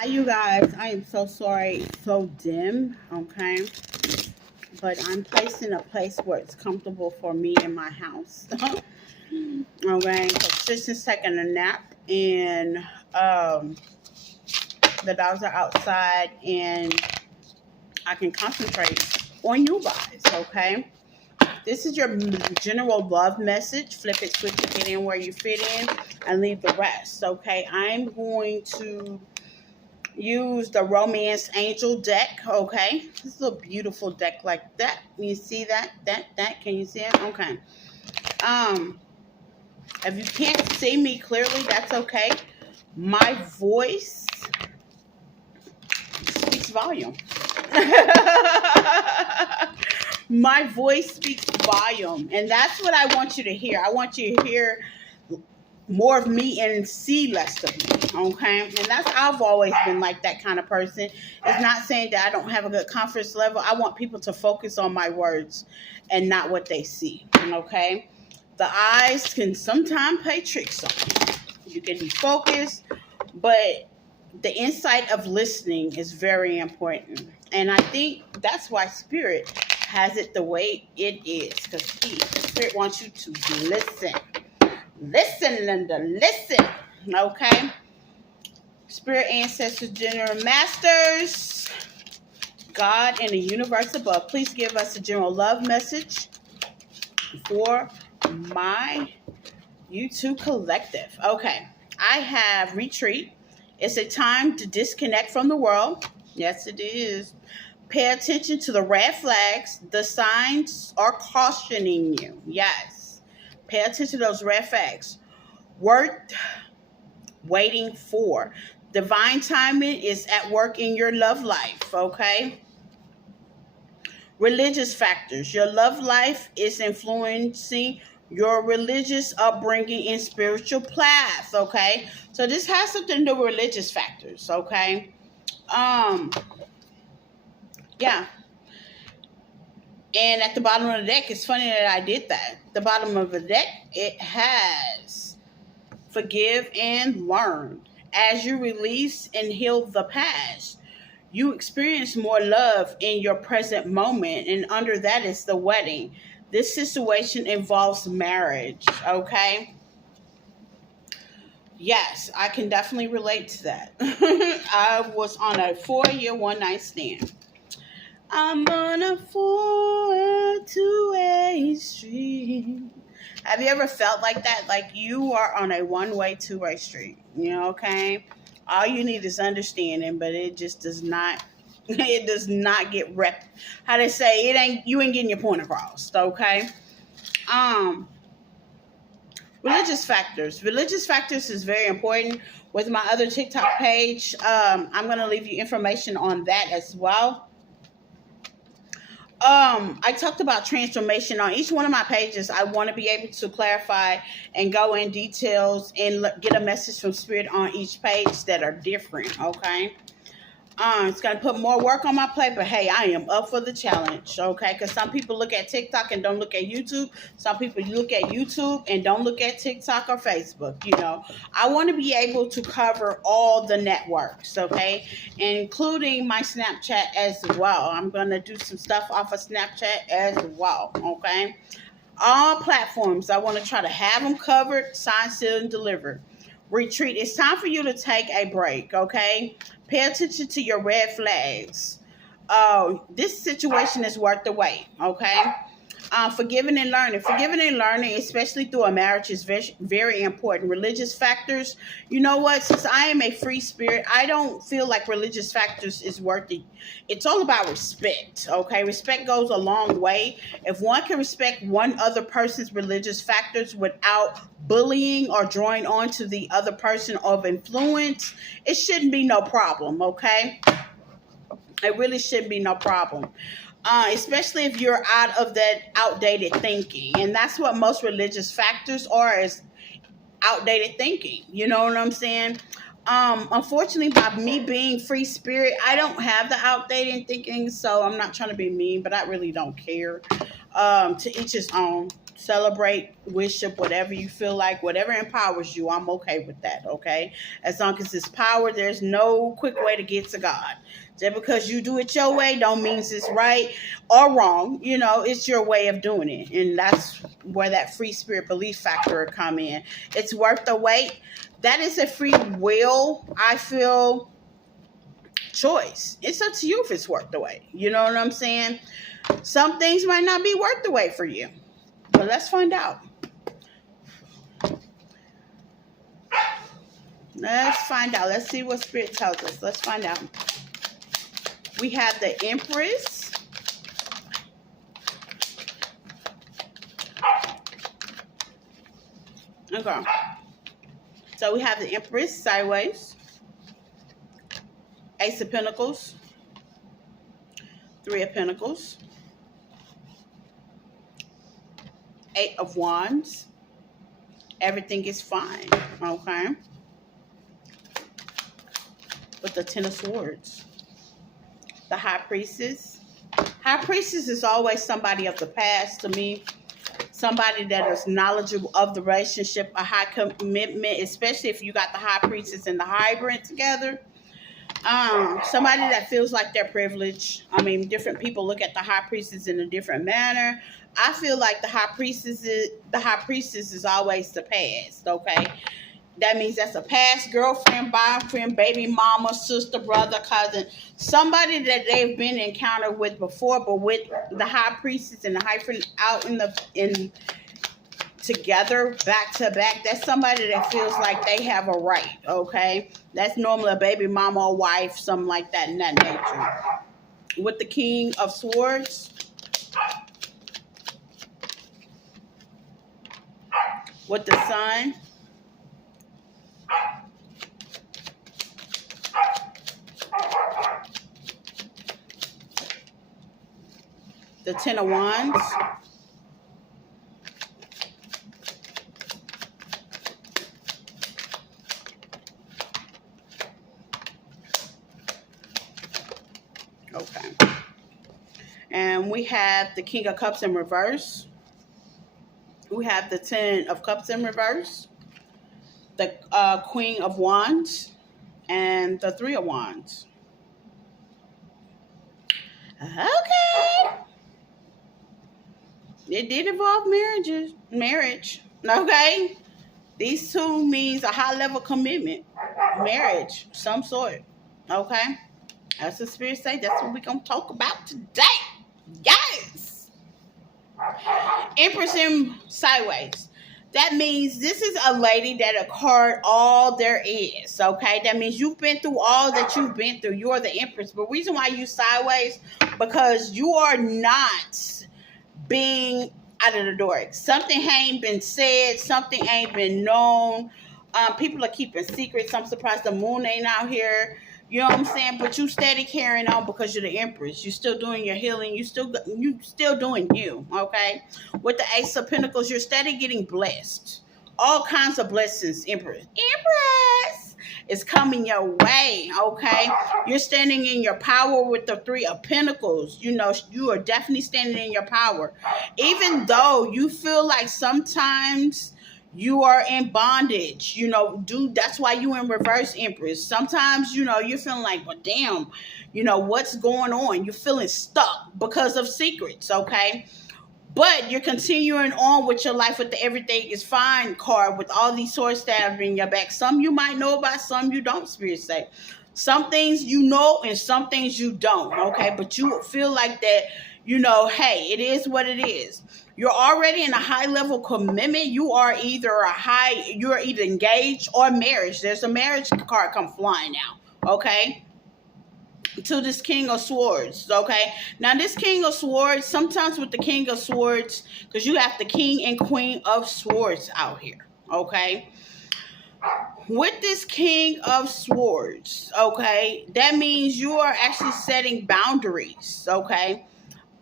Hi, you guys. I am so sorry it's so dim, okay? But I'm placed in a place where it's comfortable for me in my house, okay? So Tristan's taking a nap, and um, the dogs are outside, and I can concentrate on you guys, okay? This is your general love message. Flip it, switch it, get in where you fit in, and leave the rest, okay? I'm going to use the Romance Angel deck, okay? This is a beautiful deck like that. You see that? That. Can you see it? Okay. Um, if you can't see me clearly, that's okay. My voice speaks volume. My voice speaks volume, and that's what I want you to hear. I want you to hear more of me and see less of me, okay? And that's, I've always been like that kind of person. It's not saying that I don't have a good confidence level. I want people to focus on my words and not what they see, okay? The eyes can sometimes play tricks on you. You can be focused, but the insight of listening is very important. And I think that's why Spirit has it the way it is, because Spirit wants you to listen. Listen, Linda, listen. Okay? Spirit, ancestors, general masters, God, and the universe above, please give us a general love message for my YouTube collective. Okay. I have retreat. It's a time to disconnect from the world. Yes, it is. Pay attention to the red flags. The signs are cautioning you. Yes. Pay attention to those red flags. Worth waiting for. Divine timing is at work in your love life, okay? Religious factors. Your love life is influencing your religious upbringing and spiritual path, okay? So this has something to do with religious factors, okay? Um, yeah. And at the bottom of the deck, it's funny that I did that. The bottom of the deck, it has forgive and learn. As you release and heal the past, you experience more love in your present moment, and under that is the wedding. This situation involves marriage, okay? Yes, I can definitely relate to that. I was on a 4-year one-night stand. I'm on a 4-2-way street. Have you ever felt like that? Like you are on a one-way, two-way street. You know, okay? All you need is understanding, but it just does not. It does not get rep. How they say it ain't. You ain't getting your point across. Okay. Um. Religious factors. Religious factors is very important. With my other TikTok page, I'm gonna leave you information on that as well. I talked about transformation on each one of my pages. I want to be able to clarify and go in details and get a message from Spirit on each page that are different, okay? It's going to put more work on my plate, but hey, I am up for the challenge, okay? Because some people look at TikTok and don't look at YouTube. Some people look at YouTube and don't look at TikTok or Facebook, you know. I want to be able to cover all the networks, okay? Including my Snapchat as well. I'm going to do some stuff off of Snapchat as well, okay? All platforms, I want to try to have them covered, signed, sealed, and delivered. Retreat. It's time for you to take a break, okay? Pay attention to your red flags. This situation is worth the wait, okay? Forgiving and learning. Forgiving and learning, especially through a marriage, is very, very important. Religious factors, you know what? Since I am a free spirit, I don't feel like religious factors is worth it. It's all about respect, okay? Respect goes a long way. If one can respect one other person's religious factors without bullying or drawing on to the other person of influence, it shouldn't be no problem, okay? It really shouldn't be no problem. Especially if you're out of that outdated thinking. And that's what most religious factors are, is outdated thinking. You know what I'm saying? Unfortunately, by me being free spirit, I don't have the outdated thinking, so I'm not trying to be mean, but I really don't care. To each his own. celebrate, worship, whatever you feel like, whatever empowers you, I'm okay with that, okay? As long as it's power, there's no quick way to get to God. Just because you do it your way don't mean it's right or wrong. You know, it's your way of doing it. And that's where that free spirit belief factor come in. It's worth the wait. That is a free will, I feel, choice. It's up to you if it's worth the wait. You know what I'm saying? Some things might not be worth the wait for you. But let's find out. Let's find out. Let's see what Spirit tells us. Let's find out. We have the Empress. Okay. So we have the Empress sideways. Ace of Pentacles. Three of Pentacles. Eight of Wands. Everything is fine. Okay. With the Ten of Swords. The High Priestess. High Priestess is always somebody of the past to me. Somebody that is knowledgeable of the relationship. A high commitment. Especially if you got the High Priestess and the Hybrid together. Somebody that feels like they're privileged. I mean, different people look at the High Priestess in a different manner. I feel like the High Priestess is always the past, okay? That means that's a past girlfriend, boyfriend, baby mama, sister, brother, cousin, somebody that they've been encountered with before, but with the High Priestess and the Hierophant out in together, back to back, that's somebody that feels like they have a right, okay? That's normally a baby mama or wife, something like that in that nature. With the King of Swords, with the Sun, the Ten of Wands, okay, and we have the King of Cups in reverse. We have the Ten of Cups in reverse, the Queen of Wands, and the Three of Wands. Okay. It did involve marriage. Okay. These two means a high level commitment. Marriage, some sort. Okay. That's the Spirit say. That's what we're going to talk about today. Yes. Empress in sideways. That means this is a lady that a card all there is, okay? That means you've been through all that you've been through. You're the Empress. But the reason why you sideways, because you are not being out of the door. Something ain't been said. Something ain't been known. People are keeping secrets. I'm surprised the moon ain't out here. You know what I'm saying? But you steady carrying on because you're the Empress. You still doing your healing. You still doing you, okay? With the Ace of Pentacles, you're steady getting blessed. All kinds of blessings, Empress. Empress is coming your way, okay? You're standing in your power with the Three of Pentacles. You know, you are definitely standing in your power. Even though you feel like sometimes you are in bondage, you know, dude, that's why you in reverse, Empress. Sometimes, you know, you're feeling like, well, damn, you know, what's going on? You're feeling stuck because of secrets, okay? But you're continuing on with your life with the everything is fine card with all these swords stabbed in your back. Some you might know about, some you don't, Spirit say. Some things you know and some things you don't, okay? But you feel like that, you know, hey, it is what it is. You're already in a high level commitment. You're either engaged or marriage. There's a marriage card come flying out, okay? To this King of Swords, okay? Now, this King of Swords, sometimes with the King of Swords, because you have the King and Queen of Swords out here, okay? With this King of Swords, okay, that means you are actually setting boundaries, okay?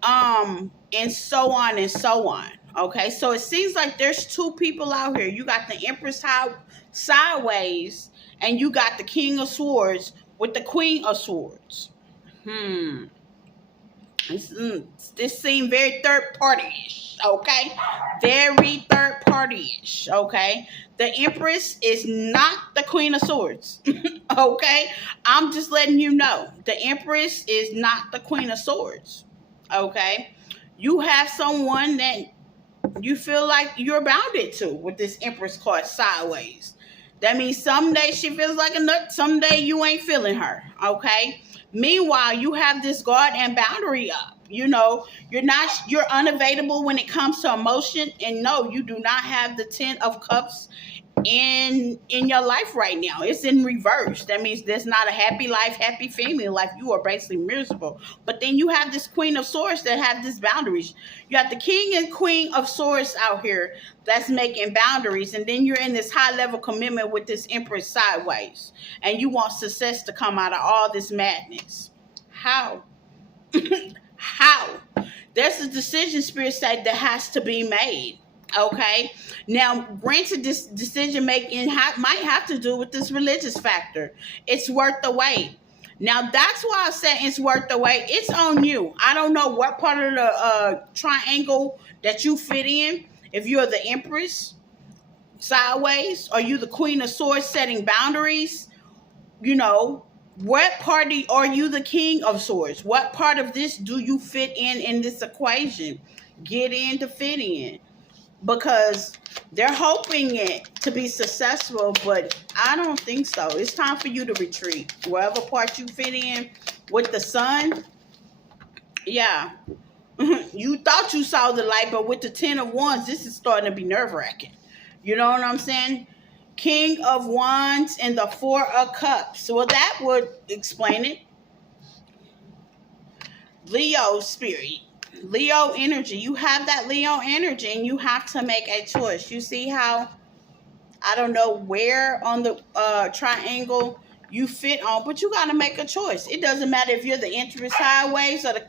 And so on and so on. Okay, so it seems like there's two people out here. You got the Empress sideways, and you got the King of Swords with the Queen of Swords. This seemed very third party-ish, okay? Very third party-ish, okay? The Empress is not the Queen of Swords, okay? I'm just letting you know. The Empress is not the Queen of Swords, okay? You have someone that you feel like you're bounded to with this Empress card sideways. That means someday she feels like a nut, someday you ain't feeling her, okay? Meanwhile, you have this guard and boundary up. You know, you're unavailable when it comes to emotion. And no, you do not have the 10 of Cups in your life right now. It's in reverse. That means there's not a happy life, happy family life. You are basically miserable. But then you have this Queen of Swords that have these boundaries. You have the King and Queen of Swords out here that's making boundaries, and then you're in this high level commitment with this Empress sideways, and you want success to come out of all this madness. How? How? There's a decision, Spirit side, that has to be made. Okay. Now, granted, this decision making might have to do with this religious factor. It's worth the wait. Now, that's why I said it's worth the wait. It's on you. I don't know what part of the triangle that you fit in. If you're the Empress sideways, or you the Queen of Swords setting boundaries, you know, what party are you the King of Swords? What part of this do you fit in this equation? Get in to fit in. Because they're hoping it to be successful, but I don't think so. It's time for you to retreat. Wherever part you fit in with the Sun, yeah. You thought you saw the light, but with the 10 of Wands, this is starting to be nerve-wracking. You know what I'm saying? King of Wands and the 4 of Cups. Well, that would explain it. Leo spirit. Leo energy. You have that Leo energy, and you have to make a choice. You see how, I don't know where on the triangle you fit on, but you got to make a choice. It doesn't matter if you're the Empress sideways or the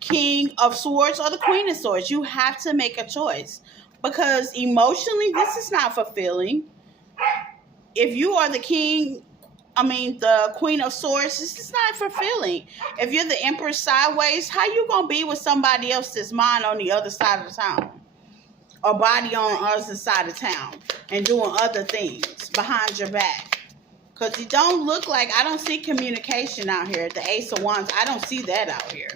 King of Swords or the Queen of Swords. You have to make a choice, because emotionally this is not fulfilling. If you are the the Queen of Swords, this is not fulfilling. If you're the Empress sideways, how you going to be with somebody else's mind on the other side of the town? Or body on the other side of town and doing other things behind your back? Because you don't look like, I don't see communication out here. The Ace of Wands, I don't see that out here.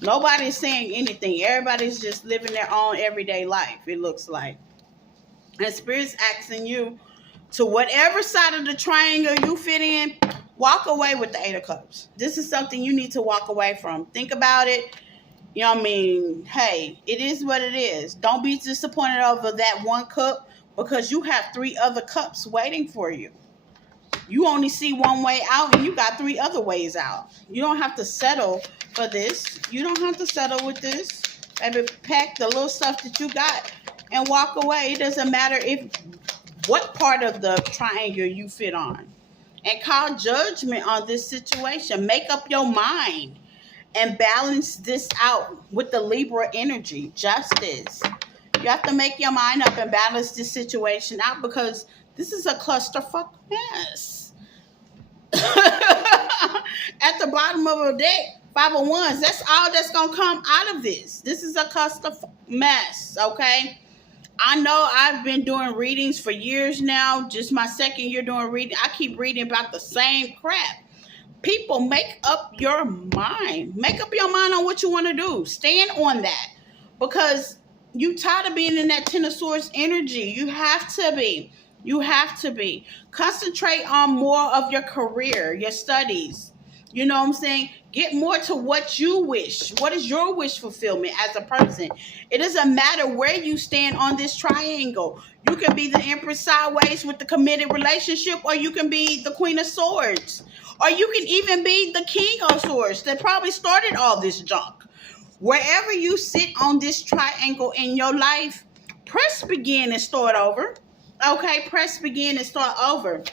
Nobody's saying anything. Everybody's just living their own everyday life, it looks like. And Spirit's asking you, to whatever side of the triangle you fit in, walk away with the 8 of Cups. This is something you need to walk away from. Think about it. You know what I mean? Hey, it is what it is. Don't be disappointed over that 1 cup, because you have 3 other cups waiting for you. You only see one way out, and you got 3 other ways out. You don't have to settle for this. You don't have to settle with this. Maybe pack the little stuff that you got and walk away. It doesn't matter what part of the triangle you fit on. And call judgment on this situation. Make up your mind and balance this out with the Libra energy. Justice. You have to make your mind up and balance this situation out, because this is a clusterfuck mess. At the bottom of a deck, 5 of Wands, that's all that's going to come out of this. This is a clusterfuck mess, okay? I know I've been doing readings for years now. Just my 2nd year doing reading. I keep reading about the same crap. People, make up your mind. Make up your mind on what you want to do. Stand on that. Because you tired of being in that 10 of Swords energy. You have to be. You have to be. Concentrate on more of your career, your studies. You know what I'm saying? Get more to what you wish. What is your wish fulfillment as a person? It doesn't matter where you stand on this triangle. You can be the Empress sideways with the committed relationship, or you can be the Queen of Swords. Or you can even be the King of Swords that probably started all this junk. Wherever you sit on this triangle in your life, press begin and start over. Okay, press begin and start over.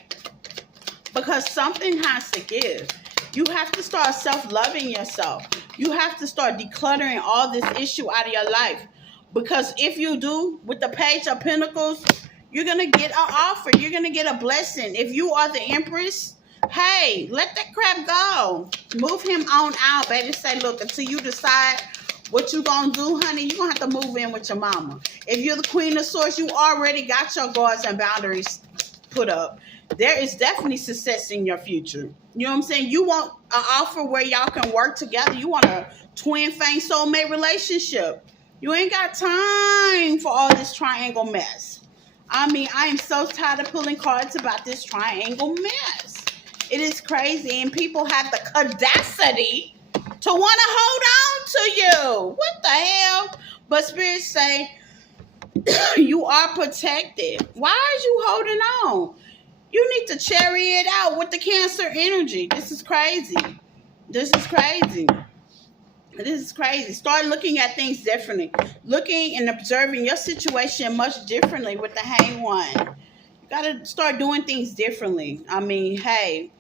Because something has to give. You have to start self-loving yourself. You have to start decluttering all this issue out of your life. Because if you do, with the Page of Pentacles, you're going to get an offer. You're going to get a blessing. If you are the Empress Hey, let that crap go. Move him on out, baby. Say, look, until you decide what you gonna do, honey, you gonna have to move in with your mama. If you're the queen of swords, you already got your guards and boundaries put up. There is definitely success in your future. You know what I'm saying? You want an offer where y'all can work together. You want a twin flame soulmate relationship. You ain't got time for all this triangle mess. I mean, I am so tired of pulling cards about this triangle mess. It is crazy, and people have the audacity to want to hold on to you. What the hell? But spirits say you are protected. Why are you holding on? You need to cherry it out with the Cancer energy. This is crazy. This is crazy. This is crazy. Start looking at things differently. Looking and observing your situation much differently with the Hanged One. You got to start doing things differently. I mean, hey,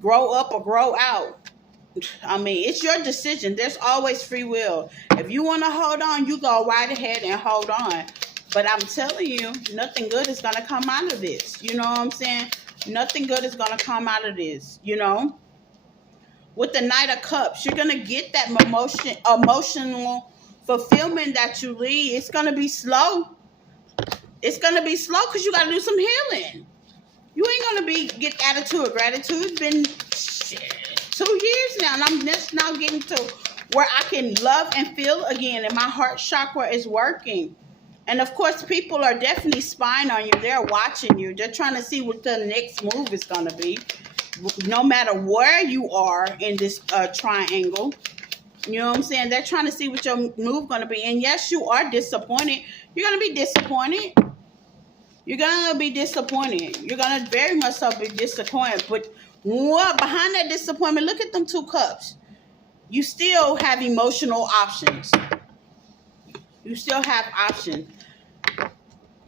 grow up or grow out. I mean, it's your decision. There's always free will. If you want to hold on, you go right ahead and hold on. But I'm telling you, nothing good is going to come out of this. You know what I'm saying? Nothing good is going to come out of this, you know? With the Knight of Cups, you're going to get that emotional fulfillment that you need. It's going to be slow. It's going to be slow because you got to do some healing. You ain't going to get attitude of gratitude. It's been 2 years now, and I'm just now getting to where I can love and feel again, and my heart chakra is working. And of course, people are definitely spying on you. They're watching you. They're trying to see what the next move is going to be. No matter where you are in this triangle, you know what I'm saying? They're trying to see what your move going to be. And yes, you are disappointed. You're going to be disappointed. You're going to be disappointed. You're going to very much so be disappointed. But what behind that disappointment, look at them 2 cups. You still have emotional options. You still have options.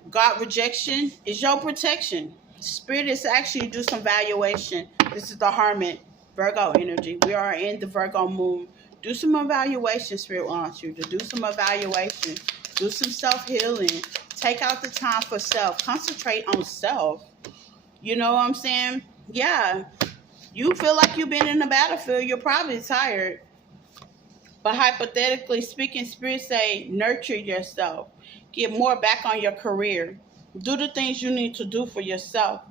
God rejection is your protection. Spirit is actually do some valuation. This is the Hermit, Virgo energy. We are in the Virgo moon. Do some evaluation. Spirit wants you to do some evaluation. Do some self-healing. Take out the time for self. Concentrate on self. You know what I'm saying? Yeah. You feel like you've been in the battlefield. You're probably tired. But hypothetically speaking, Spirit say, nurture yourself. Get more back on your career. Do the things you need to do for yourself.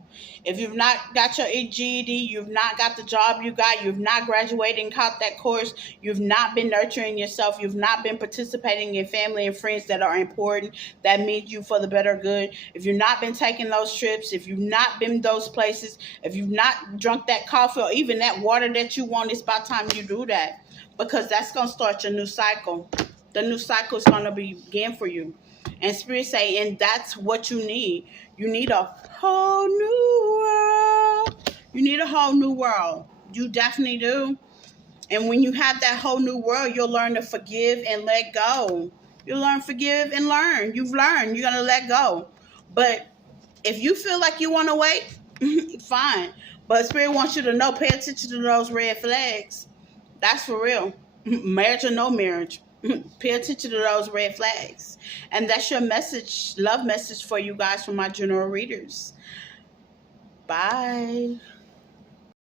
If you've not got your GED, you've not got the job you got, you've not graduated and caught that course, you've not been nurturing yourself, you've not been participating in family and friends that are important, that mean you for the better good, if you've not been taking those trips, if you've not been those places, if you've not drunk that coffee or even that water that you want, it's about time you do that. Because that's going to start your new cycle. The new cycle is going to begin for you. And Spirit say, and that's what you need. You need a whole new world. You need a whole new world. You definitely do. And when you have that whole new world, you'll learn to forgive and let go. You'll learn to forgive and learn. You've learned. You're going to let go. But if you feel like you want to wait, fine. But Spirit wants you to know, pay attention to those red flags. That's for real. Marriage or no marriage. Pay attention to those red flags. And that's your message, love message for you guys from my general readers. Bye.